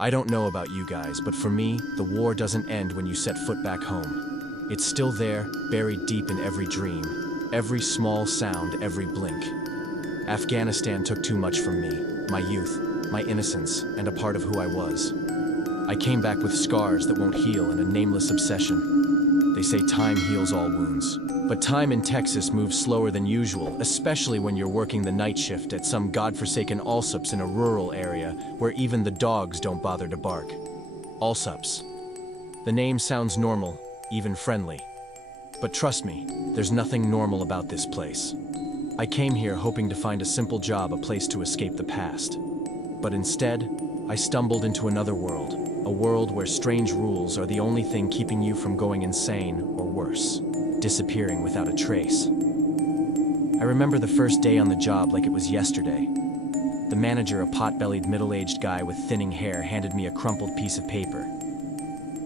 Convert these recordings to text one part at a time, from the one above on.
I don't know about you guys, but for me, the war doesn't end when you set foot back home. It's still there, buried deep in every dream, every small sound, every blink. Afghanistan took too much from me, my youth, my innocence, and a part of who I was. I came back with scars that won't heal and a nameless obsession. They say time heals all wounds. But time in Texas moves slower than usual, especially when you're working the night shift at some godforsaken Allsups in a rural area where even the dogs don't bother to bark. Allsups. The name sounds normal, even friendly. But trust me, there's nothing normal about this place. I came here hoping to find a simple job, a place to escape the past. But instead, I stumbled into another world, a world where strange rules are the only thing keeping you from going insane or worse. Disappearing without a trace. I remember the first day on the job like it was yesterday. The manager, a pot-bellied middle-aged guy with thinning hair, handed me a crumpled piece of paper.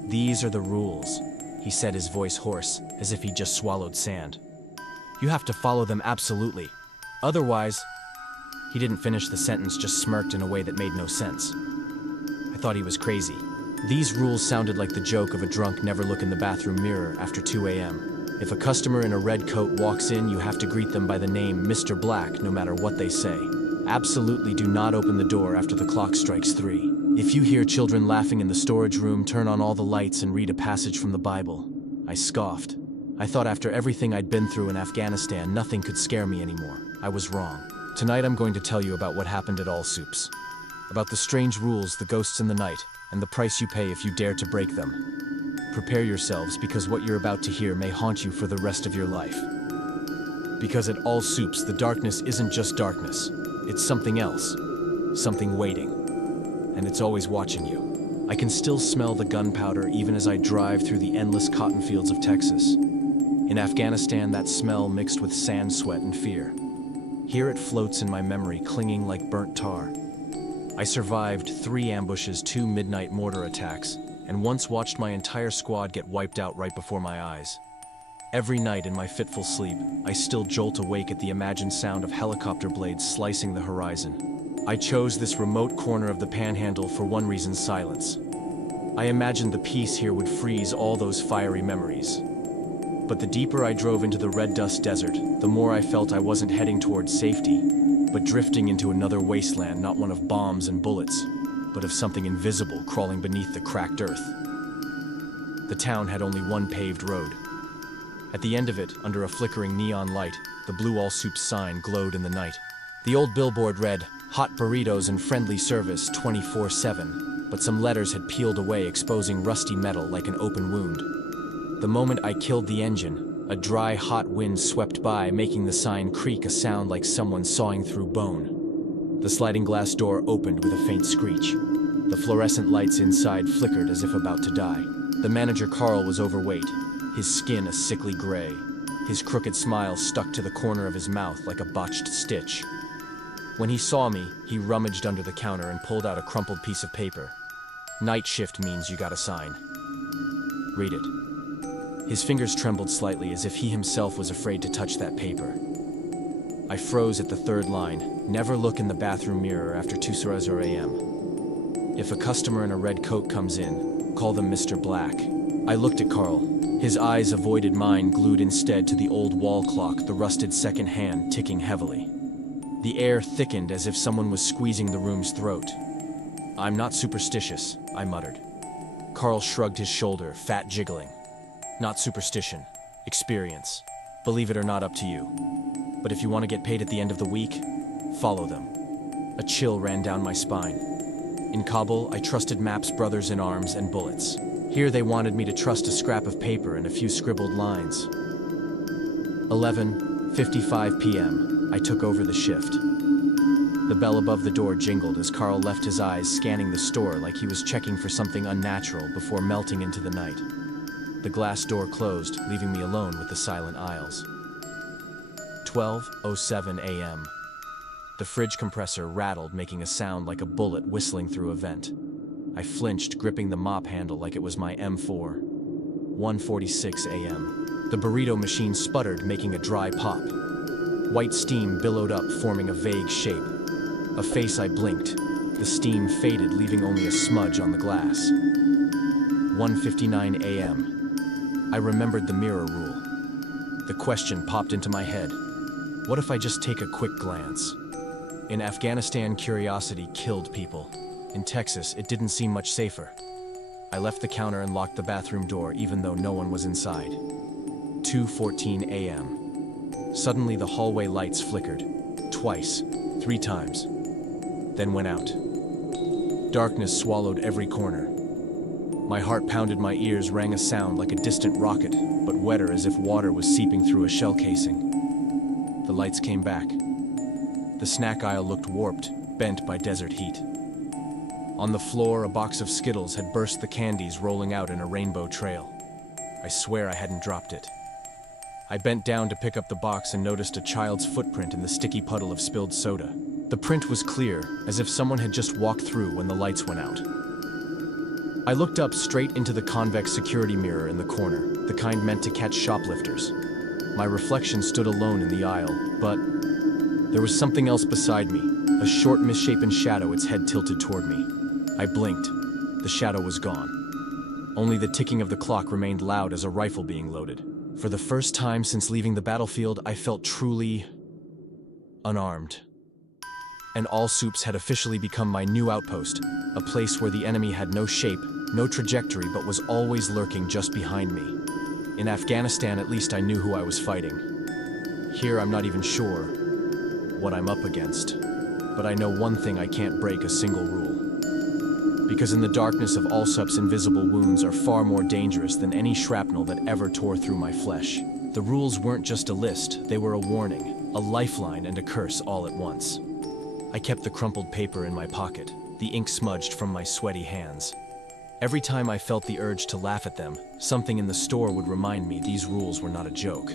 "These are the rules," he said, his voice hoarse, as if he'd just swallowed sand. "You have to follow them absolutely. Otherwise..." He didn't finish the sentence, just smirked in a way that made no sense. I thought he was crazy. These rules sounded like the joke of a drunk never look in the bathroom mirror after 2 a.m. If a customer in a red coat walks in, you have to greet them by the name Mr. Black, no matter what they say. Absolutely do not open the door after the clock strikes 3. If you hear children laughing in the storage room, turn on all the lights and read a passage from the Bible. I scoffed. I thought after everything I'd been through in Afghanistan, nothing could scare me anymore. I was wrong. Tonight I'm going to tell you about what happened at Allsups. About the strange rules, the ghosts in the night, and the price you pay if you dare to break them. Prepare yourselves, because what you're about to hear may haunt you for the rest of your life. Because at Allsups, the darkness isn't just darkness. It's something else. Something waiting. And it's always watching you. I can still smell the gunpowder even as I drive through the endless cotton fields of Texas. In Afghanistan, that smell mixed with sand, sweat, and fear. Here it floats in my memory, clinging like burnt tar. I survived 3 ambushes, 2 midnight mortar attacks, and once watched my entire squad get wiped out right before my eyes. Every night in my fitful sleep, I still jolt awake at the imagined sound of helicopter blades slicing the horizon. I chose this remote corner of the Panhandle for one reason: silence. I imagined the peace here would freeze all those fiery memories. But the deeper I drove into the red dust desert, the more I felt I wasn't heading towards safety, but drifting into another wasteland, not one of bombs and bullets, but of something invisible crawling beneath the cracked earth. The town had only one paved road. At the end of it, under a flickering neon light, the blue Allsups sign glowed in the night. The old billboard read, "Hot burritos and friendly service 24/7, but some letters had peeled away, exposing rusty metal like an open wound. The moment I killed the engine, a dry, hot wind swept by, making the sign creak, a sound like someone sawing through bone. The sliding glass door opened with a faint screech. The fluorescent lights inside flickered as if about to die. The manager, Carl, was overweight, his skin a sickly gray. His crooked smile stuck to the corner of his mouth like a botched stitch. When he saw me, he rummaged under the counter and pulled out a crumpled piece of paper. "Night shift means you gotta sign. Read it." His fingers trembled slightly, as if he himself was afraid to touch that paper. I froze at the third line. "Never look in the bathroom mirror after 2:00 a.m. If a customer in a red coat comes in, call them Mr. Black." I looked at Carl. His eyes avoided mine, glued instead to the old wall clock, the rusted second hand ticking heavily. The air thickened as if someone was squeezing the room's throat. "I'm not superstitious," I muttered. Carl shrugged his shoulder, fat jiggling. "Not superstition. Experience. Believe it or not, up to you. But if you want to get paid at the end of the week, follow them." A chill ran down my spine. In Kabul, I trusted maps, brothers in arms, and bullets. Here they wanted me to trust a scrap of paper and a few scribbled lines. 11:55 p.m. I took over the shift. The bell above the door jingled as Carl left, his eyes scanning the store like he was checking for something unnatural before melting into the night. The glass door closed, leaving me alone with the silent aisles. 12:07 a.m. The fridge compressor rattled, making a sound like a bullet whistling through a vent. I flinched, gripping the mop handle like it was my M4. 1:46 a.m. The burrito machine sputtered, making a dry pop. White steam billowed up, forming a vague shape. A face. I blinked. The steam faded, leaving only a smudge on the glass. 1:59 a.m. I remembered the mirror rule. The question popped into my head. What if I just take a quick glance? In Afghanistan, curiosity killed people. In Texas, it didn't seem much safer. I left the counter and locked the bathroom door, even though no one was inside. 2:14 a.m. Suddenly, the hallway lights flickered. Twice, 3 times. Then went out. Darkness swallowed every corner. My heart pounded, my ears rang a sound like a distant rocket, but wetter, as if water was seeping through a shell casing. The lights came back. The snack aisle looked warped, bent by desert heat. On the floor, a box of Skittles had burst, the candies rolling out in a rainbow trail. I swear I hadn't dropped it. I bent down to pick up the box and noticed a child's footprint in the sticky puddle of spilled soda. The print was clear, as if someone had just walked through when the lights went out. I looked up straight into the convex security mirror in the corner, the kind meant to catch shoplifters. My reflection stood alone in the aisle, but there was something else beside me, a short, misshapen shadow, its head tilted toward me. I blinked. The shadow was gone. Only the ticking of the clock remained loud as a rifle being loaded. For the first time since leaving the battlefield, I felt truly unarmed. And Allsup had officially become my new outpost, a place where the enemy had no shape, no trajectory, but was always lurking just behind me. In Afghanistan, at least I knew who I was fighting. Here, I'm not even sure what I'm up against, but I know one thing: I can't break a single rule. Because in the darkness of Allsup's invisible wounds are far more dangerous than any shrapnel that ever tore through my flesh. The rules weren't just a list, they were a warning, a lifeline, and a curse all at once. I kept the crumpled paper in my pocket, the ink smudged from my sweaty hands. Every time I felt the urge to laugh at them, something in the store would remind me these rules were not a joke.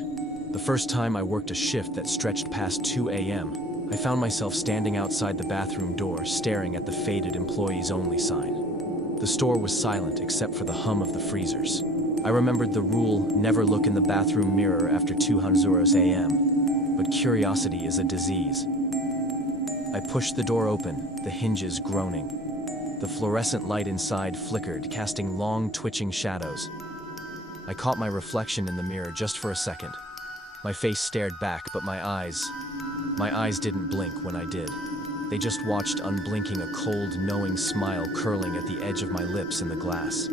The first time I worked a shift that stretched past 2 a.m., I found myself standing outside the bathroom door, staring at the faded employees only sign. The store was silent except for the hum of the freezers. I remembered the rule, never look in the bathroom mirror after 2:00 a.m. But curiosity is a disease. I pushed the door open, the hinges groaning. The fluorescent light inside flickered, casting long, twitching shadows. I caught my reflection in the mirror just for a second. My face stared back, but my eyes didn't blink when I did. They just watched, unblinking, a cold, knowing smile curling at the edge of my lips in the glass.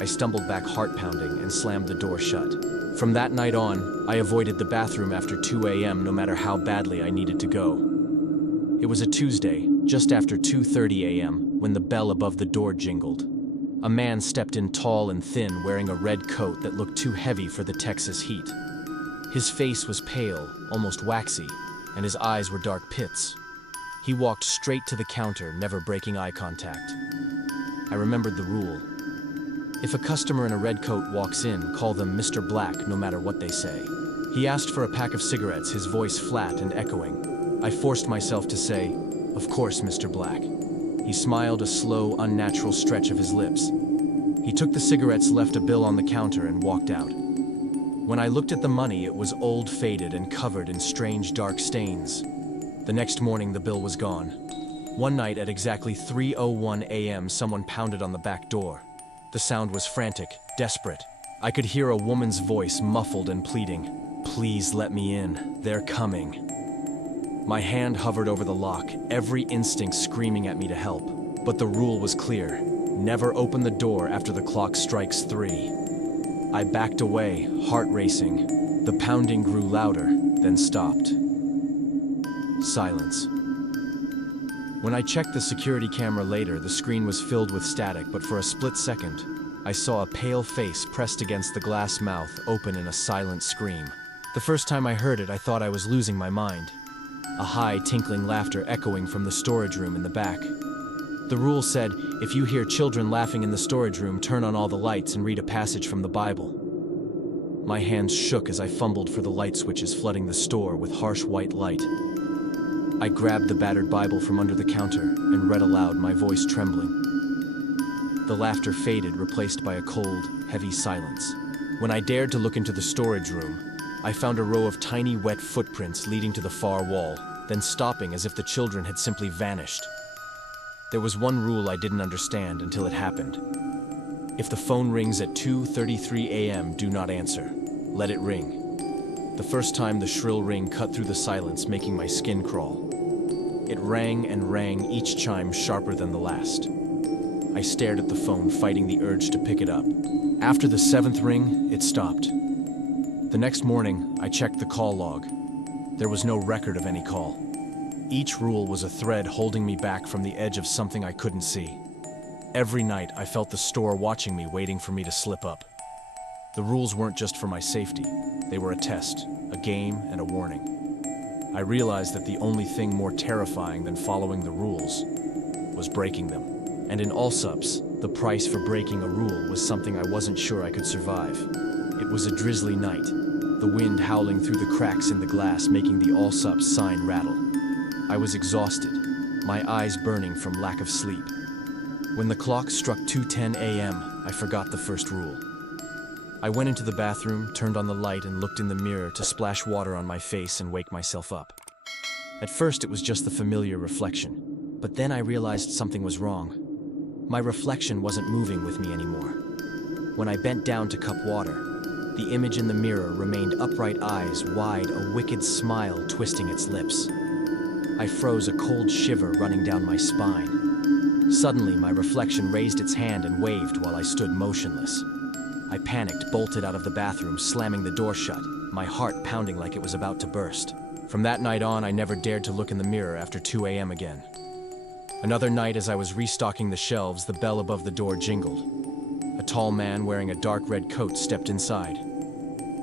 I stumbled back, heart pounding, and slammed the door shut. From that night on, I avoided the bathroom after 2 a.m. no matter how badly I needed to go. It was a Tuesday, just after 2:30 a.m., when the bell above the door jingled. A man stepped in, tall and thin, wearing a red coat that looked too heavy for the Texas heat. His face was pale, almost waxy, and his eyes were dark pits. He walked straight to the counter, never breaking eye contact. I remembered the rule. If a customer in a red coat walks in, call them Mr. Black, no matter what they say. He asked for a pack of cigarettes, his voice flat and echoing. I forced myself to say, "Of course, Mr. Black." He smiled, a slow, unnatural stretch of his lips. He took the cigarettes, left a bill on the counter, and walked out. When I looked at the money, it was old, faded, and covered in strange, dark stains. The next morning, the bill was gone. One night at exactly 3:01 a.m., someone pounded on the back door. The sound was frantic, desperate. I could hear a woman's voice, muffled and pleading. "Please let me in. They're coming." My hand hovered over the lock, every instinct screaming at me to help. But the rule was clear. Never open the door after the clock strikes 3. I backed away, heart racing. The pounding grew louder, then stopped. Silence. When I checked the security camera later, the screen was filled with static, but for a split second, I saw a pale face pressed against the glass mouth, open in a silent scream. The first time I heard it, I thought I was losing my mind. A high, tinkling laughter echoing from the storage room in the back. The rule said, if you hear children laughing in the storage room, turn on all the lights and read a passage from the Bible. My hands shook as I fumbled for the light switches flooding the store with harsh white light. I grabbed the battered Bible from under the counter and read aloud, my voice trembling. The laughter faded, replaced by a cold, heavy silence. When I dared to look into the storage room, I found a row of tiny, wet footprints leading to the far wall, then stopping as if the children had simply vanished. There was one rule I didn't understand until it happened. If the phone rings at 2:33 a.m., do not answer. Let it ring. The first time the shrill ring cut through the silence, making my skin crawl. It rang and rang, each chime sharper than the last. I stared at the phone, fighting the urge to pick it up. After the seventh ring, it stopped. The next morning, I checked the call log. There was no record of any call. Each rule was a thread holding me back from the edge of something I couldn't see. Every night, I felt the store watching me, waiting for me to slip up. The rules weren't just for my safety. They were a test, a game, and a warning. I realized that the only thing more terrifying than following the rules was breaking them. And in Allsups, the price for breaking a rule was something I wasn't sure I could survive. It was a drizzly night, the wind howling through the cracks in the glass, making the Allsup sign rattle. I was exhausted, my eyes burning from lack of sleep. When the clock struck 2:10 a.m., I forgot the first rule. I went into the bathroom, turned on the light, and looked in the mirror to splash water on my face and wake myself up. At first, it was just the familiar reflection, but then I realized something was wrong. My reflection wasn't moving with me anymore. When I bent down to cup water, the image in the mirror remained upright, eyes wide, a wicked smile twisting its lips. I froze, a cold shiver running down my spine. Suddenly, my reflection raised its hand and waved while I stood motionless. I panicked, bolted out of the bathroom, slamming the door shut, my heart pounding like it was about to burst. From that night on, I never dared to look in the mirror after 2 a.m. again. Another night, as I was restocking the shelves, the bell above the door jingled. A tall man wearing a dark red coat stepped inside.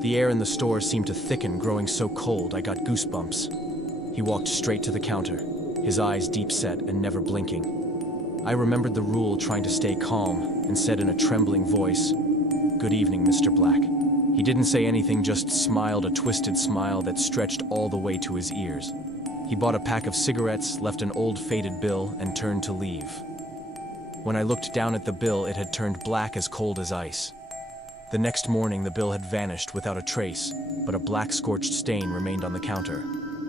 The air in the store seemed to thicken, growing so cold I got goosebumps. He walked straight to the counter, his eyes deep set and never blinking. I remembered the rule, trying to stay calm, and said in a trembling voice, "Good evening, Mr. Black." He didn't say anything, just smiled, a twisted smile that stretched all the way to his ears. He bought a pack of cigarettes, left an old faded bill, and turned to leave. When I looked down at the bill, it had turned black, as cold as ice. The next morning, the bill had vanished without a trace, but a black scorched stain remained on the counter.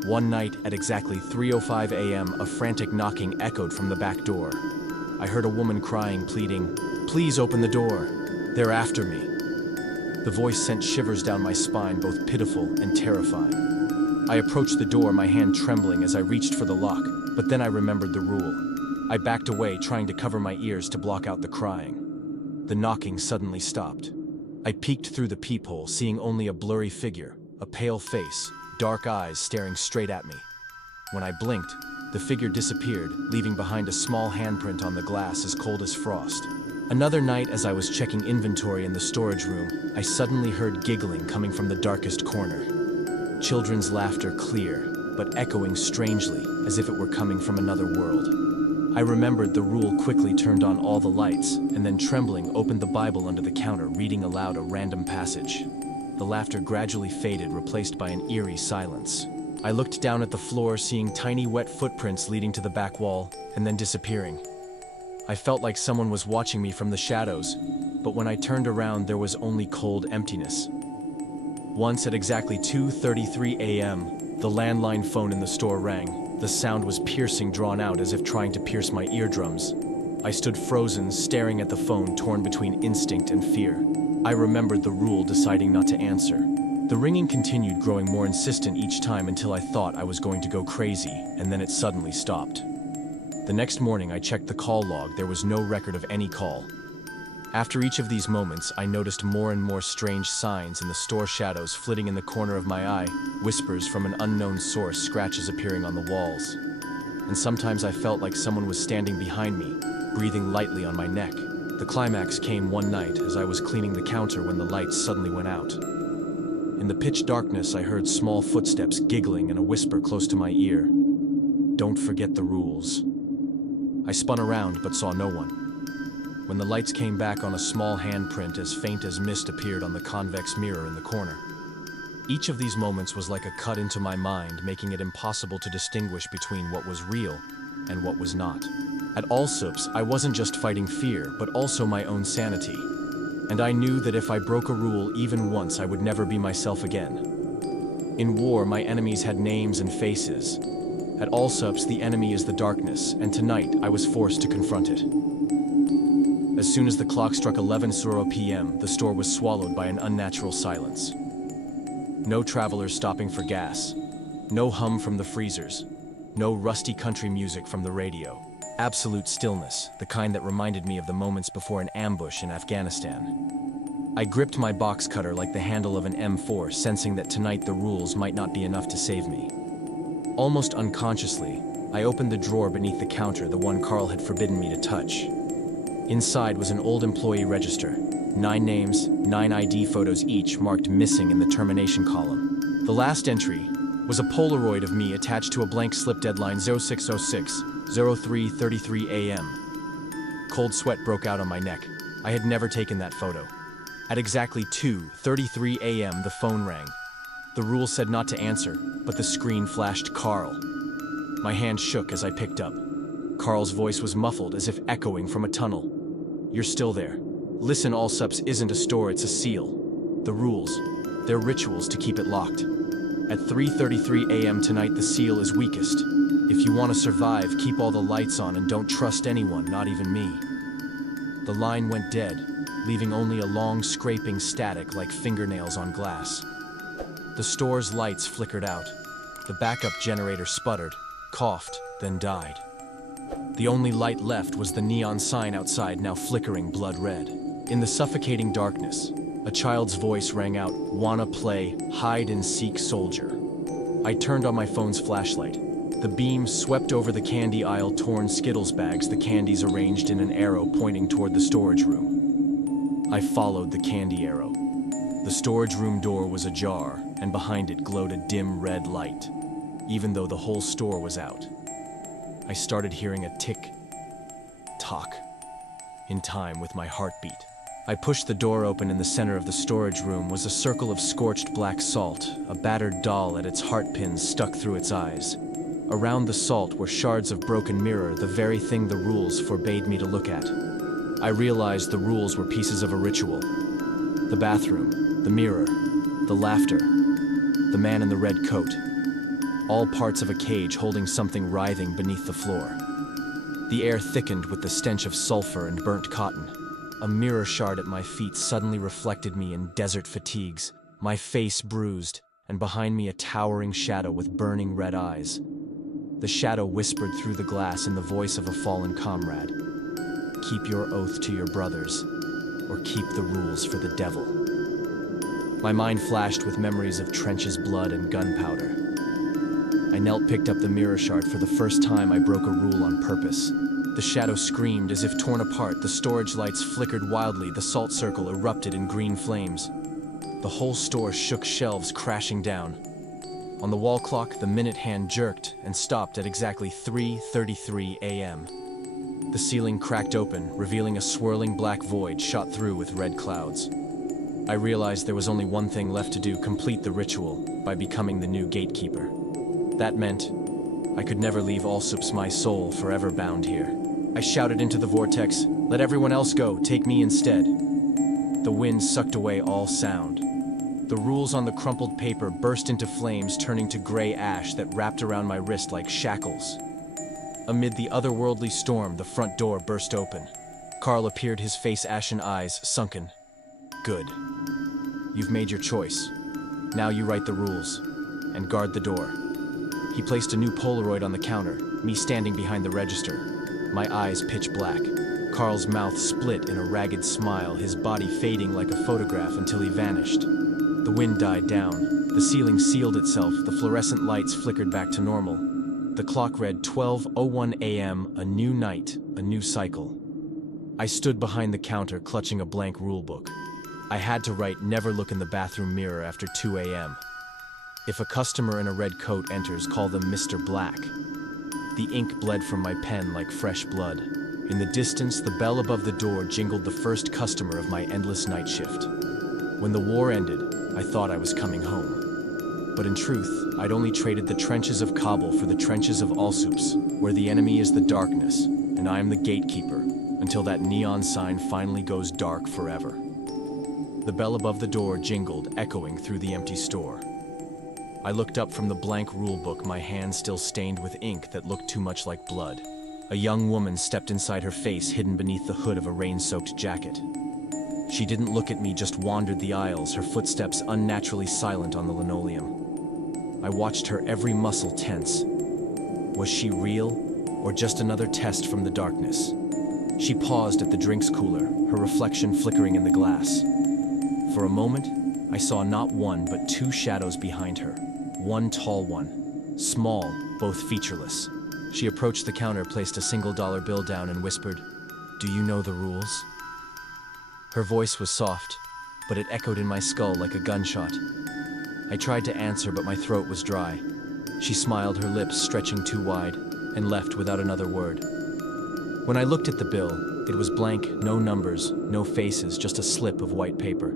One night, at exactly 3:05 a.m., a frantic knocking echoed from the back door. I heard a woman crying, pleading, "Please open the door. They're after me." The voice sent shivers down my spine, both pitiful and terrifying. I approached the door, my hand trembling as I reached for the lock, but then I remembered the rule. I backed away, trying to cover my ears to block out the crying. The knocking suddenly stopped. I peeked through the peephole, seeing only a blurry figure, a pale face, dark eyes staring straight at me. When I blinked, the figure disappeared, leaving behind a small handprint on the glass as cold as frost. Another night, as I was checking inventory in the storage room, I suddenly heard giggling coming from the darkest corner. Children's laughter, clear, but echoing strangely, as if it were coming from another world. I remembered the rule, quickly turned on all the lights, and then trembling opened the Bible under the counter, reading aloud a random passage. The laughter gradually faded, replaced by an eerie silence. I looked down at the floor, seeing tiny wet footprints leading to the back wall, and then disappearing. I felt like someone was watching me from the shadows, but when I turned around, there was only cold emptiness. Once, at exactly 2:33 a.m., the landline phone in the store rang. The sound was piercing, drawn out, as if trying to pierce my eardrums. I stood frozen, staring at the phone, torn between instinct and fear. I remembered the rule, deciding not to answer. The ringing continued, growing more insistent each time until I thought I was going to go crazy, and then it suddenly stopped. The next morning, I checked the call log. There was no record of any call. After each of these moments, I noticed more and more strange signs in the store shadows, flitting in the corner of my eye, whispers from an unknown source, scratches appearing on the walls. And sometimes I felt like someone was standing behind me, breathing lightly on my neck. The climax came one night as I was cleaning the counter when the lights suddenly went out. In the pitch darkness, I heard small footsteps, giggling, and a whisper close to my ear. "Don't forget the rules." I spun around but saw no one. When the lights came back on, a small handprint as faint as mist appeared on the convex mirror in the corner. Each of these moments was like a cut into my mind, making it impossible to distinguish between what was real and what was not. At Allsups, I wasn't just fighting fear, but also my own sanity. And I knew that if I broke a rule even once, I would never be myself again. In war, my enemies had names and faces. At Allsups, the enemy is the darkness, and tonight I was forced to confront it. As soon as the clock struck 11:00 p.m., the store was swallowed by an unnatural silence. No travelers stopping for gas. No hum from the freezers. No rusty country music from the radio. Absolute stillness, the kind that reminded me of the moments before an ambush in Afghanistan. I gripped my box cutter like the handle of an M4, sensing that tonight the rules might not be enough to save me. Almost unconsciously, I opened the drawer beneath the counter, the one Carl had forbidden me to touch. Inside was an old employee register. 9 names, 9 ID photos each marked missing in the termination column. The last entry was a Polaroid of me attached to a blank slip, deadline 0606-0333 a.m. Cold sweat broke out on my neck. I had never taken that photo. At exactly 2:33 a.m. the phone rang. The rule said not to answer, but the screen flashed Carl. My hand shook as I picked up. Carl's voice was muffled as if echoing from a tunnel. "You're still there. Listen, Allsups isn't a store, it's a seal. The rules, they're rituals to keep it locked. At 3:33 a.m. tonight, the seal is weakest. If you want to survive, keep all the lights on and don't trust anyone, not even me." The line went dead, leaving only a long scraping static like fingernails on glass. The store's lights flickered out. The backup generator sputtered, coughed, then died. The only light left was the neon sign outside, now flickering blood red. In the suffocating darkness, a child's voice rang out, "Wanna play hide and seek, soldier?" I turned on my phone's flashlight. The beam swept over the candy aisle, torn Skittles bags, the candies arranged in an arrow pointing toward the storage room. I followed the candy arrow. The storage room door was ajar, and behind it glowed a dim red light, even though the whole store was out. I started hearing a tick-tock, in time with my heartbeat. I pushed the door open. In the center of the storage room was a circle of scorched black salt, a battered doll at its heart pins stuck through its eyes. Around the salt were shards of broken mirror, the very thing the rules forbade me to look at. I realized the rules were pieces of a ritual. The bathroom, the mirror, the laughter, the man in the red coat. All parts of a cage holding something writhing beneath the floor. The air thickened with the stench of sulfur and burnt cotton. A mirror shard at my feet suddenly reflected me in desert fatigues, my face bruised, and behind me a towering shadow with burning red eyes. The shadow whispered through the glass in the voice of a fallen comrade. "Keep your oath to your brothers, or keep the rules for the devil." My mind flashed with memories of trenches, blood, and gunpowder. I knelt, picked up the mirror shard. For the first time, I broke a rule on purpose. The shadow screamed as if torn apart. The storage lights flickered wildly. The salt circle erupted in green flames. The whole store shook, shelves crashing down. On the wall clock, the minute hand jerked and stopped at exactly 3:33 a.m. The ceiling cracked open, revealing a swirling black void shot through with red clouds. I realized there was only one thing left to do: complete the ritual by becoming the new gatekeeper. That meant I could never leave Allsups, my soul forever bound here. I shouted into the vortex, "Let everyone else go, take me instead." The wind sucked away all sound. The rules on the crumpled paper burst into flames, turning to gray ash that wrapped around my wrist like shackles. Amid the otherworldly storm, the front door burst open. Carl appeared, his face ashen, eyes sunken. "Good. You've made your choice. Now you write the rules, and guard the door." He placed a new Polaroid on the counter, me standing behind the register, my eyes pitch black. Carl's mouth split in a ragged smile, his body fading like a photograph until he vanished. The wind died down. The ceiling sealed itself. The fluorescent lights flickered back to normal. The clock read 12:01 a.m., a new night, a new cycle. I stood behind the counter, clutching a blank rulebook. I had to write, "Never look in the bathroom mirror after 2 a.m. If a customer in a red coat enters, call them Mr. Black." The ink bled from my pen like fresh blood. In the distance, the bell above the door jingled, the first customer of my endless night shift. When the war ended, I thought I was coming home. But in truth, I'd only traded the trenches of Kabul for the trenches of Allsups, where the enemy is the darkness, and I am the gatekeeper, until that neon sign finally goes dark forever. The bell above the door jingled, echoing through the empty store. I looked up from the blank rulebook, my hand still stained with ink that looked too much like blood. A young woman stepped inside, her face hidden beneath the hood of a rain-soaked jacket. She didn't look at me, just wandered the aisles, her footsteps unnaturally silent on the linoleum. I watched her, every muscle tense. Was she real, or just another test from the darkness? She paused at the drinks cooler, her reflection flickering in the glass. For a moment, I saw not one but two shadows behind her. One tall one, small, both featureless. She approached the counter, placed a $1 bill down and whispered, "Do you know the rules?" Her voice was soft, but it echoed in my skull like a gunshot. I tried to answer, but my throat was dry. She smiled, her lips stretching too wide, and left without another word. When I looked at the bill, it was blank, no numbers, no faces, just a slip of white paper.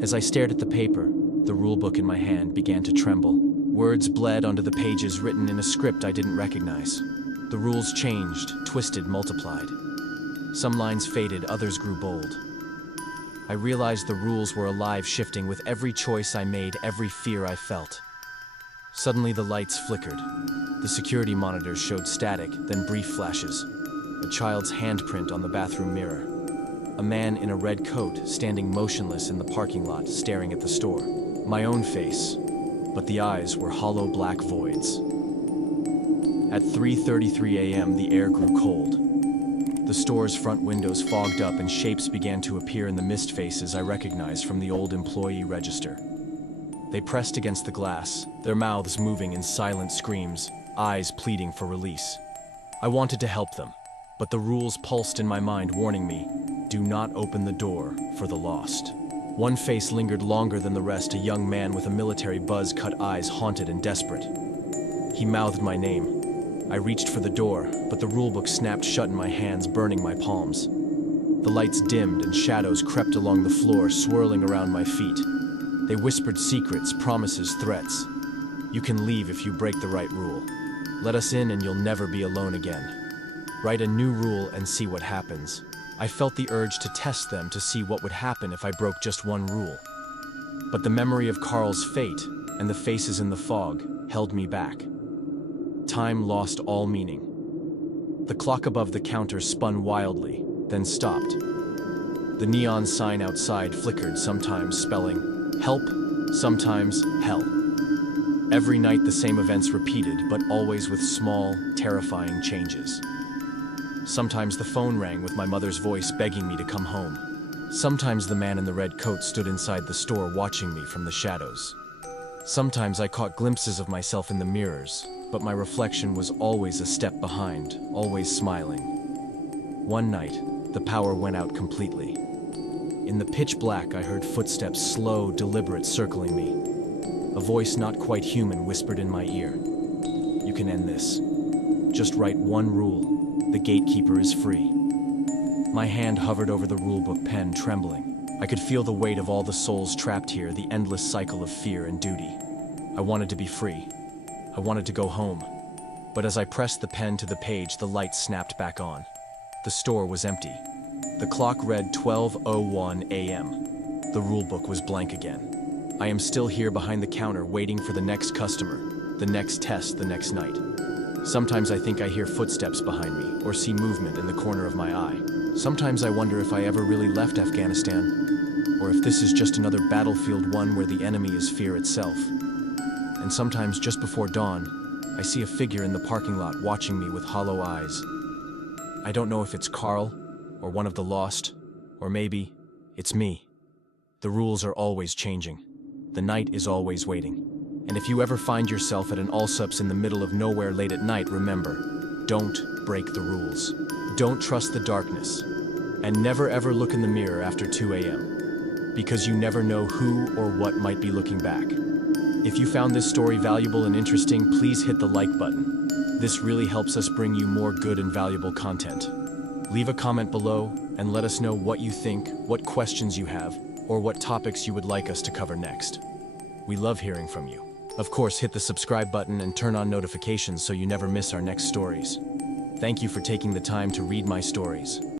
As I stared at the paper, the rulebook in my hand began to tremble. Words bled onto the pages, written in a script I didn't recognize. The rules changed, twisted, multiplied. Some lines faded, others grew bold. I realized the rules were alive, shifting with every choice I made, every fear I felt. Suddenly the lights flickered. The security monitors showed static, then brief flashes. A child's handprint on the bathroom mirror. A man in a red coat standing motionless in the parking lot, staring at the store. My own face, but the eyes were hollow black voids. At 3:33 a.m., the air grew cold. The store's front windows fogged up and shapes began to appear in the mist, faces I recognized from the old employee register. They pressed against the glass, their mouths moving in silent screams, eyes pleading for release. I wanted to help them, but the rules pulsed in my mind, warning me, do not open the door for the lost. One face lingered longer than the rest, a young man with a military buzz-cut eyes, haunted and desperate. He mouthed my name. I reached for the door, but the rulebook snapped shut in my hands, burning my palms. The lights dimmed and shadows crept along the floor, swirling around my feet. They whispered secrets, promises, threats. You can leave if you break the right rule. Let us in and you'll never be alone again. Write a new rule and see what happens. I felt the urge to test them, to see what would happen if I broke just one rule. But the memory of Carl's fate and the faces in the fog held me back. Time lost all meaning. The clock above the counter spun wildly, then stopped. The neon sign outside flickered, sometimes spelling help, sometimes hell. Every night the same events repeated, but always with small, terrifying changes. Sometimes the phone rang with my mother's voice begging me to come home. Sometimes the man in the red coat stood inside the store watching me from the shadows. Sometimes I caught glimpses of myself in the mirrors, but my reflection was always a step behind, always smiling. One night, the power went out completely. In the pitch black, I heard footsteps, slow, deliberate, circling me. A voice not quite human whispered in my ear, "You can end this. Just write one rule. The gatekeeper is free." My hand hovered over the rulebook, pen trembling. I could feel the weight of all the souls trapped here, the endless cycle of fear and duty. I wanted to be free. I wanted to go home. But as I pressed the pen to the page, the light snapped back on. The store was empty. The clock read 12:01 a.m. The rulebook was blank again. I am still here behind the counter, waiting for the next customer, the next test, the next night. Sometimes I think I hear footsteps behind me, or see movement in the corner of my eye. Sometimes I wonder if I ever really left Afghanistan, or if this is just another battlefield, one where the enemy is fear itself. And sometimes, just before dawn, I see a figure in the parking lot watching me with hollow eyes. I don't know if it's Carl, or one of the lost, or maybe it's me. The rules are always changing. The night is always waiting. And if you ever find yourself at an Allsups in the middle of nowhere late at night, remember, don't break the rules. Don't trust the darkness. And never ever look in the mirror after 2 a.m. Because you never know who or what might be looking back. If you found this story valuable and interesting, please hit the like button. This really helps us bring you more good and valuable content. Leave a comment below and let us know what you think, what questions you have, or what topics you would like us to cover next. We love hearing from you. Of course, hit the subscribe button and turn on notifications so you never miss our next stories. Thank you for taking the time to read my stories.